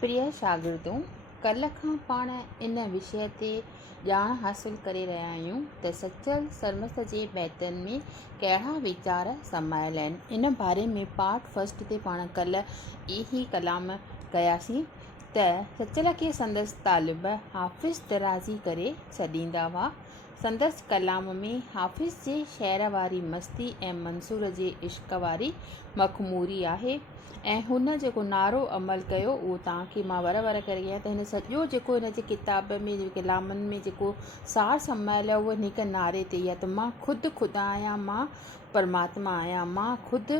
प्रिय शागिर्दों, कल्ह खां पाण इन विषय ते ॼाण हासिल करे रहिया आहियूं त सचल सरमस्त जे बैतनि में कहिड़ा वीचार समायल आहिनि। इन बारे में पार्ट फर्स्ट ते पाण कल्ह इही कलाम कयासीं त सचल खे संदसि तालिब हाफ़िज़ तराज़ी करे छॾींदा हुआ। संदसि कलाम में हाफ़िज़ जे शहर वारी मस्ती ऐं मंसूर जे इश्क़ वारी मख़मूरी आहे ऐं हुन जेको नारो अमल कयो उहो तव्हांखे मां वर करे कयां त हिन सॼो जेको हिन जे किताब में कलामनि में जेको सार समायल आहे उहो हिन नारे ते आहे त मां ख़ुदा आहियां, मां परमात्मा आहियां, मां ख़ुदि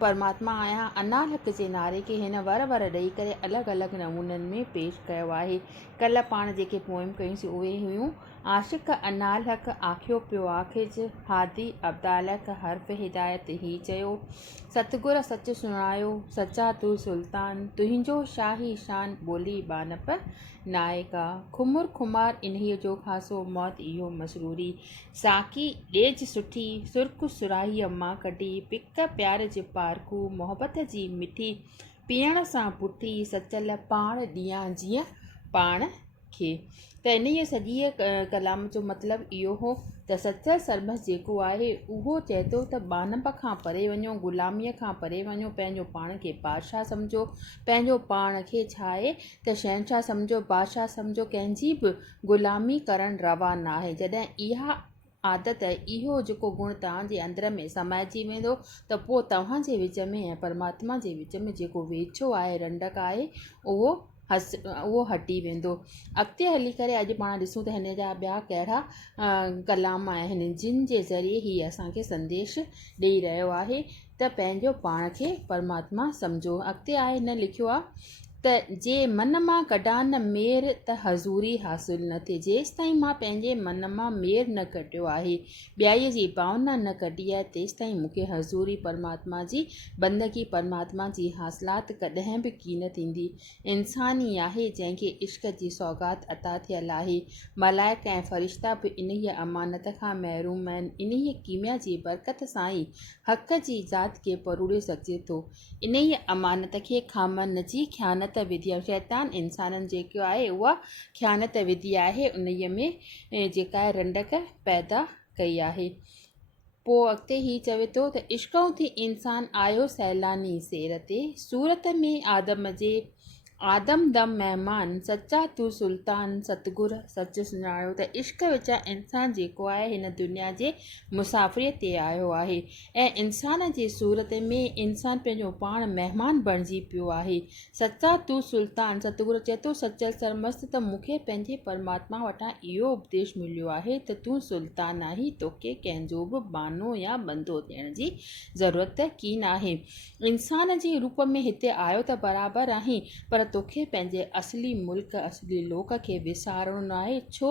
परमात्मा आहियां। अनाल हक़ जे नारे खे हिन वर ॾेई करे अलॻि अलॻि नमूननि में पेश कयो आहे। कल्ह पाण जेके पोइम कयूंसीं उहे हुयूं आशिक़ अनाल हक़ आखियो पियो आखिज, हादी अब्दालक हर्फ़ हिदायत ही चयो, सतगुर सच सुणायो सचा तू सुल्तान, तुंहिंजो शाही शान ॿोली बानप नायका, खुमुर खुमार इन्हीअ जो ख़ासो मौत इहो मसरूरी, साकी ॾेज सुठी सुर्ख सुराहीअ मां कढी, पिक प्यार जे पारकू मोहबत जी मिठी, पीअण सां पुठी सचल पाण ॾियां जीअं पाण खे। त इन सॼी कलाम जो मतिलबु इहो हो त सचल सरमस जेको आहे उहो चए थो त बानप खां परे वञो, ग़ुलामीअ खां परे वञो, पंहिंजो पाण खे बादशाह सम्झो, पंहिंजो पाण खे छा आहे त शहनशाह सम्झो, बादशाह सम्झो, कंहिंजी बि ग़ुलामी करणु रवा न आहे। जॾहिं इहा आदत इहो जेको गुण तव्हांजे अंदर में समाइजी वेंदो त पोइ तव्हांजे विच में ऐं परमात्मा जे विच में जेको वेझो आहे, रंडक आहे, उहो हटी वेंदो। अॻिते हली करे अॼु पाण ॾिसूं त हिन जा ॿिया कहिड़ा कलाम आहिनि जिन जे ज़रिए ही असांखे संदेश ॾेई रहियो आहे त पंहिंजो पाण खे परमात्मा सम्झो। अॻिते आहे हिन लिखियो आहे त जे मन मां कढां न मेर त हज़ूरी हासिल न थिए। जेसि ताईं मां पंहिंजे मन मां मेर न कढियो आहे, ॿियाईअ जी भावना न कढी आहे, तेसि ताईं मूंखे हज़ूरी परमात्मा जी बंदगी परमात्मा जी हासिलात कॾहिं बि की न थींदी। इंसान ई आहे जंहिंखे इश्क़ जी सौगात अता थियल आहे। मलाइक ऐं फ़रिश्ता बि इन्हीअ अमानत खां महरूम आहिनि। इन्हीअ कीमिया जी बरकत सां ई हक़ जी ज़ात खे परूड़े सघिजे थो। इन्हीअ अमानत खे खामन जी ख़यानत विधी आहे। शैतान इंसाननि जेको आहे उहा ख़यानत विधी आहे, उन्हीअ में जेका आहे रंडक पैदा कई आहे। पोइ अॻिते ही चवे थो त इश्क़ऊं थी इंसान आयो सैलानी सेर ते, सूरत में आदम दम महिमान, सचा तू सुल्तान, सतगुर सच सुञाणो। त इश्क़ विचा इंसान जेको आहे हिन दुनिया जे मुसाफ़िरीअ ते आयो आहे ऐं इंसान जे सूरत में इंसान पंहिंजो पाण महिमान बणिजी पियो आहे। सचा तू सुल्तान, सतगुरु चए थो सचल सरमस्त त मूंखे पंहिंजे परमात्मा वटां इहो उपदेश मिलियो आहे त तूं सुल्तान आहीं, तोखे कंहिंजो बि बानो या बंदो थियण जी ज़रूरत की न आहे। इंसान जे रूप में हिते आयो त बराबरि आहीं, पर तोखे पंहिंजे असली मुल्क असली लोक खे विसारणो न आहे। छो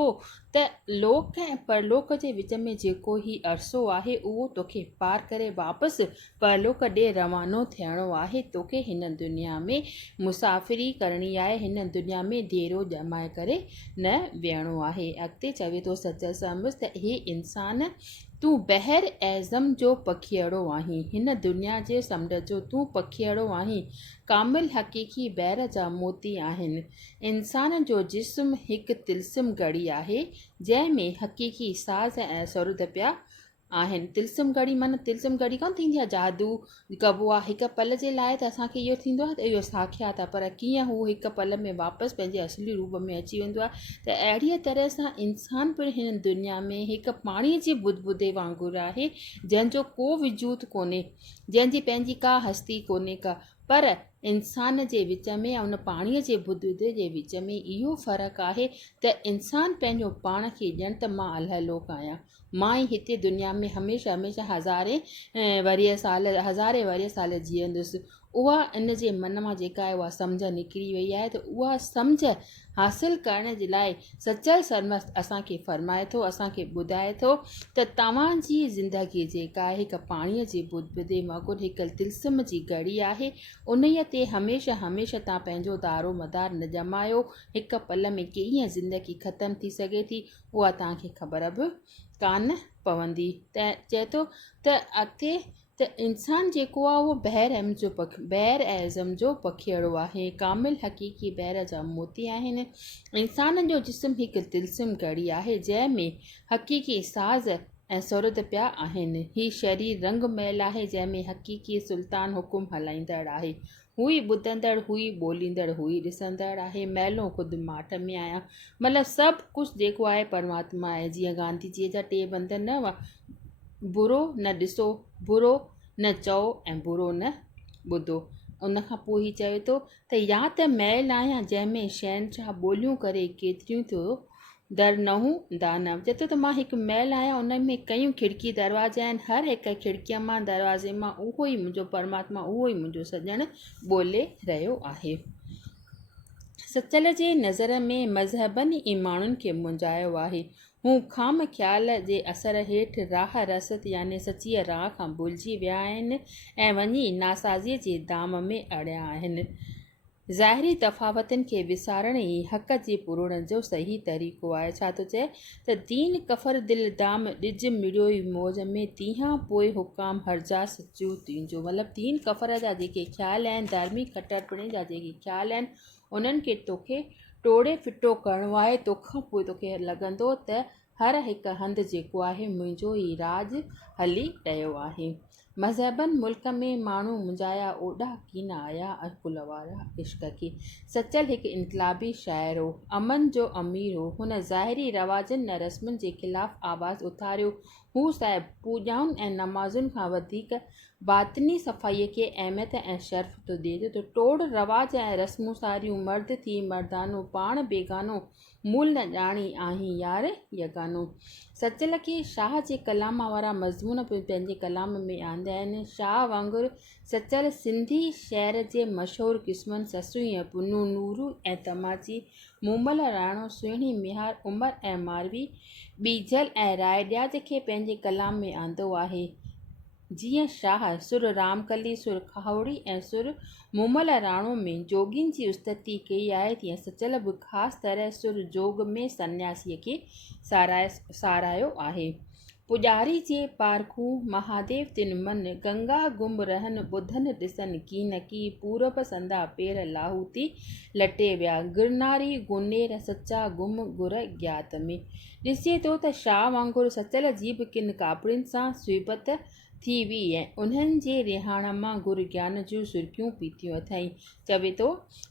त लोक ऐं परलोक जे विच में जेको ही अरसो आहे उहो तोखे पार करे वापसि परलोक ॾे रवानो थियणो आहे। तोखे हिन दुनिया में मुसाफ़िरी करणी आहे, हिन दुनिया में देरो ॼमाए करे न विहणो आहे। अॻिते चवे थो सचल सरमस्त त हे इंसान तूं बहर ऐज़म जो पखिअड़ो आहीं, हिन दुनिया जे समुंड जो तूं पखिअड़ो आहीं। कामिल हक़ीक़ी बहर जा मोती आहिनि। इंसान जो जिस्म हिकु तिल्सम घड़ी आहे जंहिंमें हक़ीक़ी साज़ ऐं सुरुद पिया आहिनि। तिल्सम घड़ी माना तिल्सम घड़ी कोन थींदी आहे जादू कबो आहे हिकु पल जे लाइ, त असांखे इहो थींदो आहे त इहो साक्षात आहे, पर कीअं हू हिकु पल में वापसि पंहिंजे असली रूप में अची वेंदो आहे। त अहिड़ीअ तरह सां इंसान पिणु हिन दुनिया में हिकु पाणीअ जी बुदबुदे वांगुरु आहे जंहिंजो को वजूद कोन्हे, जंहिंजी पंहिंजी का हस्ती कोन्हे का, पर इंसान जे विच में ऐं उन पाणीअ जे बुदबुदे जे विच में इहो फ़र्क़ु आहे त इंसान पंहिंजो पाण खे ॼण त मां अलहलोक आहियां, मां ई हिते दुनिया में हमेशह हज़ारे वरे साल जीअंदुसि। उहा इन जे मन मां जेका आहे उहा सम्झ निकिरी वई आहे। त उहा सम्झ हासिल करण जे लाइ सचल सरमस्त असांखे फरमाए थो, असांखे ॿुधाए थो त तव्हांजी ज़िंदगी जेका आहे हिकु पाणीअ जे बुदबुदे वांगुरु हिकु तिल्सम जी घड़ी आहे। उन्हीअ ते हमेशह तव्हां पंहिंजो दारो मदार न जमायो। हिकु पल में कीअं ज़िंदगी ख़तमु थी सघे थी उहा तव्हांखे ख़बर बि कान पवंदी। त चए थो त अॻिते त इंसानु जेको आहे उहो बहिर एज़म जो पखिअड़ो आहे। कामिल हक़ीक़ी बहिर जा मोती आहिनि। इंसान जो जिस्म हिकु तिल्सम कड़ी आहे जंहिंमें हक़ीक़ी साज़ ऐं सुरद पिया आहिनि। हीउ शरीर रंग महल आहे जंहिंमें हक़ीक़ी सुल्तान हुकुम हलाईंदड़ आहे। हू ई ॿुधंदड़, हू ई ॿोलींदड़, हू ई ॾिसंदड़ आहे। महिलों ख़ुदि माठ में आहियां, मतिलबु सभु कुझु जेको आहे परमात्मा आहे। जीअं गांधीजीअ जा टे बंद न हुआ, बुरो न ॾिसो, बुरो न चओ ऐं बुरो न ॿुधो। उन खां पोइ ही चवे थो त या त महल आहियां जंहिंमें शहनशाह ॿोलियूं करे केतिरियूं थियो दर नहूं दानव। चए थो त मां हिकु महल आहियां, उन में कयूं खिड़की दरवाजा आहिनि। हर हिकु खिड़कीअ मां, दरवाज़े मां उहो ई मुंहिंजो परमात्मा, उहो ई मुंहिंजो सॼणु ॿोले रहियो आहे। सचल जे नज़र में मज़हबनि ई माण्हुनि खे मुंझायो आहे। हू खाम ख़्याल जे असर हेठि राह रसत यानी सचीअ राह खां भुलिजी विया आहिनि ऐं वञी नासाज़ीअ जे दाम में अड़िया आहिनि। ज़ाहिरी तफ़ावतनि खे विसारण ई हक़ जे पुरण जो सही तरीक़ो आहे। छा थो चए त दीन कफ़र दिल दाम ॾिज मिड़ियो ई मौज में तीहां पोइ हुकाम हरजा सचो तुंहिंजो। मतिलबु दीन कफ़र जा जेके ख़्याल आहिनि, धार्मिक कटरपणे जा जेके ख़्याल आहिनि, उन्हनि खे तोखे टोड़े फिटो करिणो आहे। तोखां पोइ तोखे लॻंदो त हर हिकु हंधि जेको आहे मुंहिंजो ई राज हली रहियो आहे। मज़हबनि मुल्क में माण्हू मुंझाया ओॾा कीन आया कुल वारा इश्क खे। सचल हिकु इनकलाबी शाइर हो, अमन जो अमीर हो। हुन ज़ाहिरी रवाजनि न रस्मनि जे ख़िलाफ़ु आवाज़ु उथारियो। हू साहिब पूॼाउनि ऐं नमाज़ुनि खां वधीक बातिनी सफ़ाईअ खे अहमियत ऐं शर्फ़ थो ॾिए थो। टोड़ रवाज ऐं रस्मूं सारियूं मर्द थी मर्दानो, पाण बेगानो, मूल न ॼाणी आहीं यार यगानो। सचल खे शाह जे कलाम वारा मज़मून पंहिंजे कलाम में आंदा आहिनि। शाह वांगुरु सचल सिंधी शहर जे मशहूरु क़िस्मनि ससूं पुनू, नूरू ऐं तमाची, मूमल राणो, सुहिणी मिहार, उमर ऐं मारवी, ॿीझल ऐं रायॾियाज खे पंहिंजे कलाम में आंदो आहे। जीअं शाह सुर रामकली, सुर खावड़ी ऐं सुर मूमल राणो में जोगियुनि जी उस्तति कई आहे, तीअं सचल बि ख़ासि तरह सुर जोग में सन्यासीअ खे सारायो आहे। पुॼारी जे पारखूं महादेव तिन मन, गंगा गुम रहन ॿुधन ॾिसन कीन की, पूरब संदा पेर लाहूती लटे विया, गिरनारी गुनेर सचा गुम गुर ज्ञात में। ॾिसे थो त शाह वांगुरु सचल जी बि किन कापड़ियुनि सां सुहिबत थी हुई ऐं उन्हनि जे रिहाण मां गुर ज्ञान जूं सुर्खियूं पीतियूं अथई। चवे थो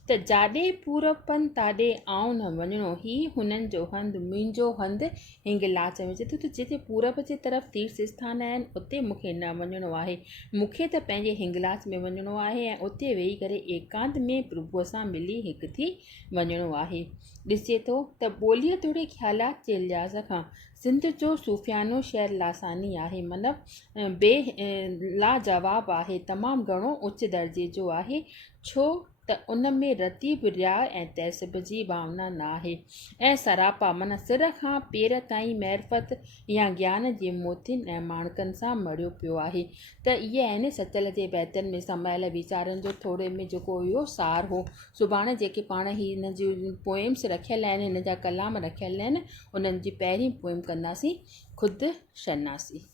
त जाॾे पूरबपन ताॾे आऊं न वञिणो, ही हुननि जो हंधु मुंहिंजो हंधु हिंगलाज में। चए थो त जिते पूरब जे तरफ़ तीर्थ स्थान आहिनि उते मूंखे न वञिणो आहे। मूंखे त पंहिंजे हिंगलाज में वञिणो आहे ऐं उते वेही करे एकांत में प्रभुअ सां मिली हिकु थी वञिणो आहे। ॾिसे थो त ॿोलीअ तोड़े ख़्यालात जे लिहाज़ खां सिंध जो सूफ़ियानो शहर लासानी आहे। मतिलबु लाजवाब आहे, तमामु घणो उच दर्जे जो आहे, छो त उन में रतीब रिया ऐं तहसिब जी भावना न आहे ऐं सरापा माना सिर खां पेर ताईं महरफ़त या ज्ञान जे मोतियुनि ऐं माणकनि सां मढ़ियो पियो आहे। त इहे आहिनि सचल जे बैतनि में समायल वीचारनि जो थोरे में जेको इहो सार हो। सुभाणे जेके पाण ही हिन जूं पोएम्स रखियल आहिनि, हिन जा कलाम रखियल आहिनि, उन्हनि जी पहिरीं पोएम कंदासीं ख़ुदि शनासी।